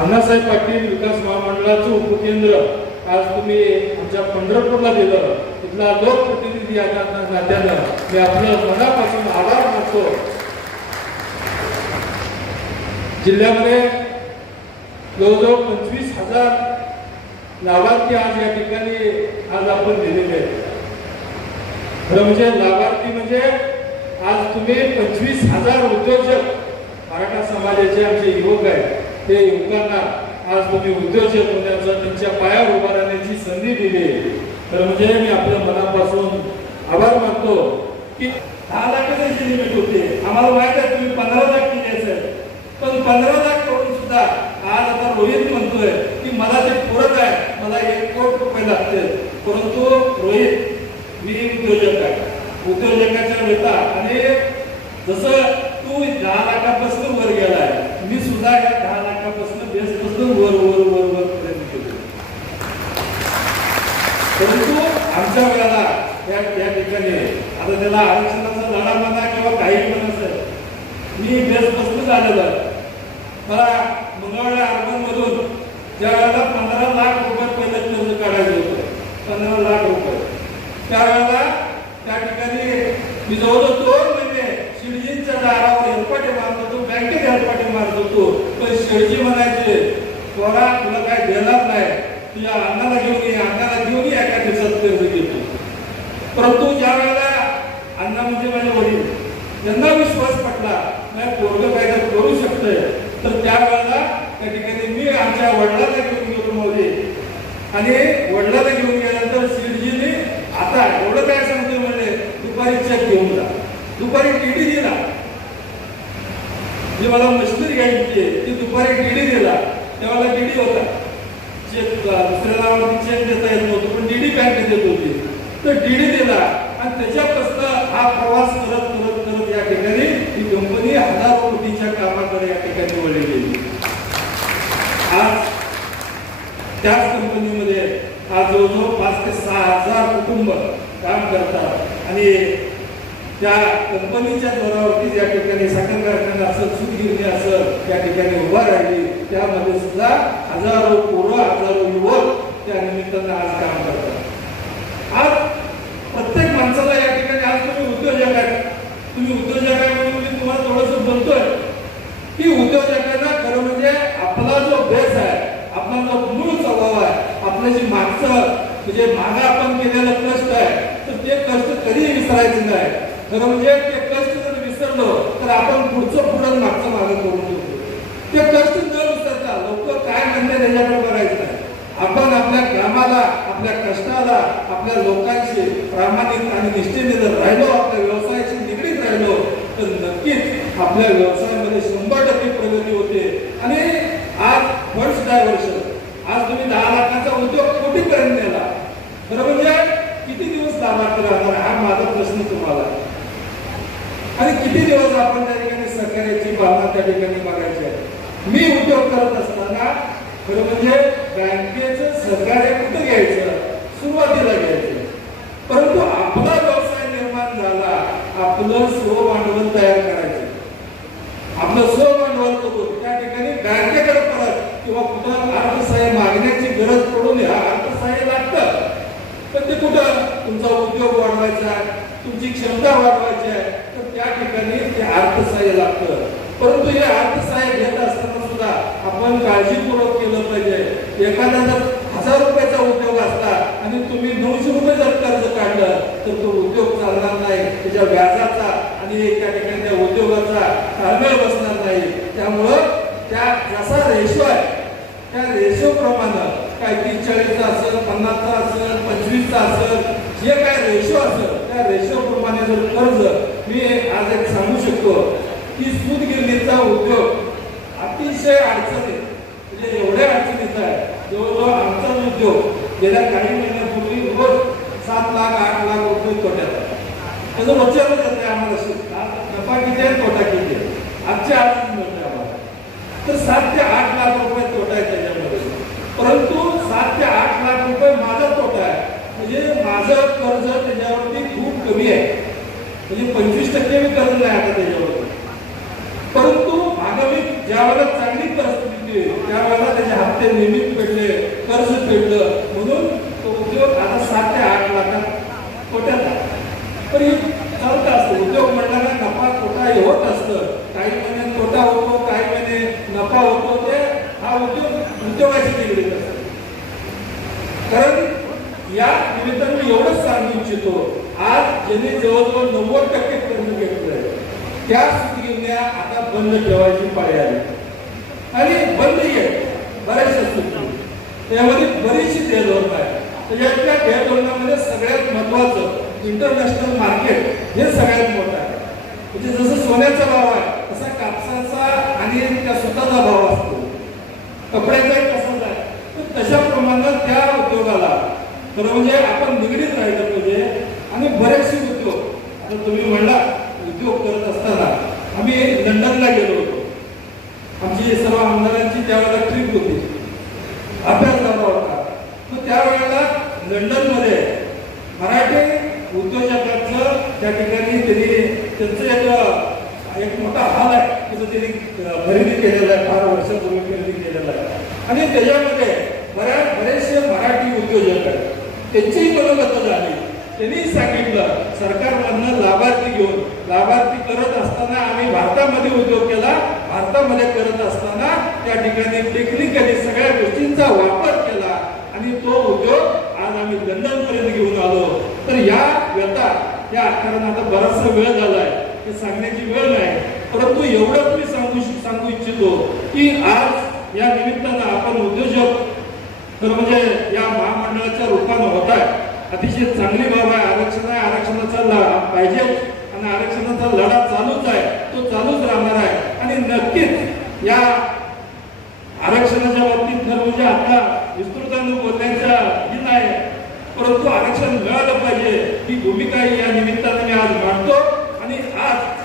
अण्णासाहेब पाटील विकास महामंडळाचं उपकेंद्र आज तुम्ही आमच्या पंढरपूरला दिलं तिथला लोकप्रतिनिधी या नात्यानं मी आपलं मनापासून आभार मानतो. जिल्ह्यामध्ये जवळजवळ पंचवीस हजार लाभार्थी आज या ठिकाणी आज आपण दिलेले आहेत. खरं म्हणजे लाभार्थी म्हणजे आज तुम्ही पंचवीस हजार उद्योजक मराठा समाजाचे आमचे युवक आहेत. ते युवकांना आज तुम्ही उद्योजक होण्याचं त्यांच्या पायावर उभा राहण्याची संधी दिली तर म्हणजे मी आपल्या मनापासून आभार मानतो की दहा लाखाचे लिमिट होते. आम्हाला माहीत आहे तुम्ही पंधरा लाख केले असेल पण पंधरा लाख करून सुद्धा आज आता रोहित म्हणतोय की मला ते पुरत आहे. मला एक कोट रुपये लागते परंतु रोहित मी उद्योजक आहे. उद्योजकाच्या वेता आणि जसं तू दहा लाखापासून वर गेलाय मी सुद्धा या दहा लाखापासून बेसपासून वर वर वर वर पर्यंत गेलो परंतु आमच्या वेळेला त्या या ठिकाणी आता त्याला आरक्षणाचा लढा म्हणा किंवा काही पण असेल मी बेसपासून झालेलो मला मंगळवेढा अर्बन मधून ज्या वेळेला पंधरा लाख रुपये पहिलं कर्ज काढायचं होतं पंधरा लाख रुपये. त्यावेळेला त्या ठिकाणी मी जवळ होतो शेळजी म्हणायचे पोरा तुला काय देणार नाही. तुझ्या अन्नाला घेऊन ये. अन्नाला घेऊन ये एका दिवसात कर्ज घेतो परंतु ज्या वेळेला अण्णा म्हणजे माझे वडील त्यांना विश्वास पटला नाही पोरग काहीतरी करू शकतोय. तर त्या वेळेला त्या ठिकाणी मी आमच्या वडिलांना घेऊन गेलो मोदी आणि वडिलांना घेऊन गेल्यानंतर सीडजीने आता एवढं काय सांगतो म्हणजे दुपारी चेक घेऊन जा. दुपारी टीडी दिला. म्हणजे मला मशिनरी घ्यायची ते ती दुपारी डीडी दिला. तेव्हा डीडी होता. चेक दुसऱ्या नावावरती चेक देता येत नव्हतं पण डीडी बँक देत होती. तर डीडी दिला. आणि त्याच्यापासून हा प्रवास करत करत करत या ठिकाणी ही कंपनी हजारो कोटीच्या कामाकडे या ठिकाणी वळली गेली. आज त्याच कंपनीमध्ये आज जवळजवळ पाच ते सहा हजार कुटुंब काम करतात. आणि त्या कंपनीच्या जोरावरती ज्या ठिकाणी साखर कारखाना सुख सूतगिरणी असेल त्या ठिकाणी उभा राहिली त्यामध्ये सुद्धा हजारो पोरं हजारो युवक त्या निमित्तानं आज काम करतात. आज प्रत्येक माणसाला या ठिकाणी आज तुम्ही उद्योजक आहे तुम्ही उद्योजक आहे म्हणून मी तुम्हाला थोडंसं बोलतोय. की उद्योजकांना खरं म्हणजे आपला जो बेस आहे आपला जो मूळ स्वभाव आहे आपलं जे मागचं म्हणजे मागं आपण केलेलं कष्ट आहे तर ते कष्ट कधीही विसरायचं नाही. खरं म्हणजे ते कष्ट जर विसरलो तर आपण पुढचं पुढं मागचं मागं करून घेतो ते कष्ट न विसरता लोक काय म्हणते त्याच्याकडे बघायचं नाही. आपण आपल्या कामाला आपल्या कष्टाला आपल्या लोकांशी प्रामाणिक आणि निष्ठेने जर राहिलो आपल्या व्यवसायाशी निगडीत राहिलो तर नक्कीच आपल्या व्यवसायामध्ये शंभर टक्के प्रगती होते. आणि आज फंड्स डायव्हर्शन आज तुम्ही दहा लाखाचा उद्योग कोटीपर्यंत नेला. बरं म्हणजे किती दिवस लाभार्थी राहणार हा माझा प्रश्न तुम्हाला. आणि किती दिवस आपण त्या ठिकाणी सहकार्याची भावना त्या ठिकाणी बघायची आहे? मी उद्योग करत असताना खरं म्हणजे बँकेचं सहकार्य कुठं घ्यायचं? सुरुवातीला घ्यायचं. परंतु आपला व्यवसाय निर्माण झाला आपलं स्व भांडवल तयार करायचं. आपलं स्व भांडवल करून त्या ठिकाणी बँकेकडे परत किंवा कुठं अर्थसहाय्य मागण्याची गरज पडून नये हा अर्थसहाय्य लागतं. तर ते कुठं? तुमचा उद्योग वाढवायचा आहे. तुमची क्षमता वाढवायची आहे तर त्या ठिकाणी ते अर्थसहाय्य लागतं. परंतु हे अर्थसहाय्य घेत असताना सुद्धा आपण काळजीपूर्वक केलं पाहिजे. एखादा जर हजार रुपयाचा उद्योग असला आणि तुम्ही नऊशे रुपये जर कर्ज काढलं तर तो उद्योग चालणार नाही. त्याच्या व्याजाचा आणि त्या ठिकाणी त्या उद्योगाचा ताळमेळ बसणार नाही. त्यामुळं त्या जसा रेशो आहे त्या रेशो प्रमाणे काय तीस चाळीसचा असेल पन्नासचा असेल पंचवीसचा असेल जे काय रेशो असेल त्या रेशो प्रमाणे जर कर्ज मी आज एक सांगू शकतो की सूतगिरणीचा उद्योग अतिशय अडचणीत म्हणजे एवढ्या अडचणीचा आहे. जवळजवळ आमचा उद्योग गेल्या काही महिन्यापूर्वी रोज सात लाख आठ लाख रुपये तोट्यात आहे. त्याचं रोजच्यावर येते आम्हाला नफा किती आहे? तोटा किती आहे? आजच्या अडचणी मिळते आम्हाला. तर सात ते आठ लाख रुपये तोटा आहे त्याच्यामध्ये. परंतु सात ते आठ लाख रुपये माझा तोटा आहे. म्हणजे माझं कर्ज त्याच्यावर म्हणजे पंचवीस टक्के मी कर्ज नाही आता त्याच्यावर. परंतु आगामी ज्या वेळेला चांगली परिस्थिती त्यावेळेला त्याचे हप्ते नियमित फेडले कर्ज पेडलं म्हणून तो उद्योग आता सात ते आठ लाखात कोट्यात पण हे चालत असतं उद्योग मंडळाला नफा तोटा हे होत असतं. काही महिने तोटा होतो काही महिने नफा होतो ते हा उद्योग उद्योगाशी निगडीत असतो. कारण या निमित्तानं मी एवढंच सांगू इच्छितो आज ज्यांनी जवळजवळ नव्वद टक्के कर्ज घेतलंय त्या स्थितीने आता बंद ठेवायची पाळी आली. आणि बंद आहे बऱ्याचशा स्थिती त्यामध्ये बरीचशी ध्येयधोरणं आहे. त्याच्यातल्या धोरणामध्ये सगळ्यात महत्वाचं इंटरनॅशनल मार्केट हे सगळ्यात मोठं आहे म्हणजे जसं सोन्याचा भाव आहे तसा कापसाचा आणि त्या सुताचा भाव असतो कपड्याचाही तसाच आहे तर तशा प्रमाणात त्या उद्योगाला खरं म्हणजे आपण निगडीत राहिलं पाहिजे आणि बरेचसे उद्योग आता तुम्ही म्हणला उद्योग करत असताना आम्ही लंडनला गेलो होतो. आमची सर्व आमदारांची त्यावेळेला ट्रिप होती. अभ्यास झाला होता. मग त्यावेळेला लंडनमध्ये मराठी उद्योजकांचं त्या ठिकाणी त्यांनी त्यांचं एक एक मोठा हाल आहे. तिथं त्यांनी खरेदी केलेला आहे फार वर्षापूर्वी खरेदी केलेला आहे. आणि त्याच्यामध्ये बऱ्याच बरेचसे मराठी उद्योजक आहेत. त्यांचीही मनोगत झाली. त्यांनी सांगितलं सरकारमधनं लाभार्थी घेऊन लाभार्थी करत असताना आम्ही भारतामध्ये उद्योग केला भारतामध्ये करत असताना त्या ठिकाणी टेक्निकली सगळ्या गोष्टींचा वापर केला आणि तो उद्योग आज आम्ही लंडन पर्यंत घेऊन आलो. तर या व्यथा या कारण आता बराचसा वेळ झालाय हे सांगण्याची वेळ नाही. परंतु एवढंच मी सांगू सांगू इच्छितो की आज या निमित्तानं आपण उद्योजक तर म्हणजे या महामंडळाच्या रूपानं होत आहे. अतिशय चांगली बाब आहे. आरक्षण आहे. आरक्षणाचा लढा पाहिजे आणि आरक्षणाचा लढा चालूच आहे. तो चालूच राहणार आहे. आणि नक्कीच या आरक्षणाच्या बाबतीत तर म्हणजे आता विस्तृतानं बोलण्याच्या ही नाही. परंतु आरक्षण मिळालं पाहिजे. ही भूमिका या निमित्ताने मी आज मांडतो. आणि आज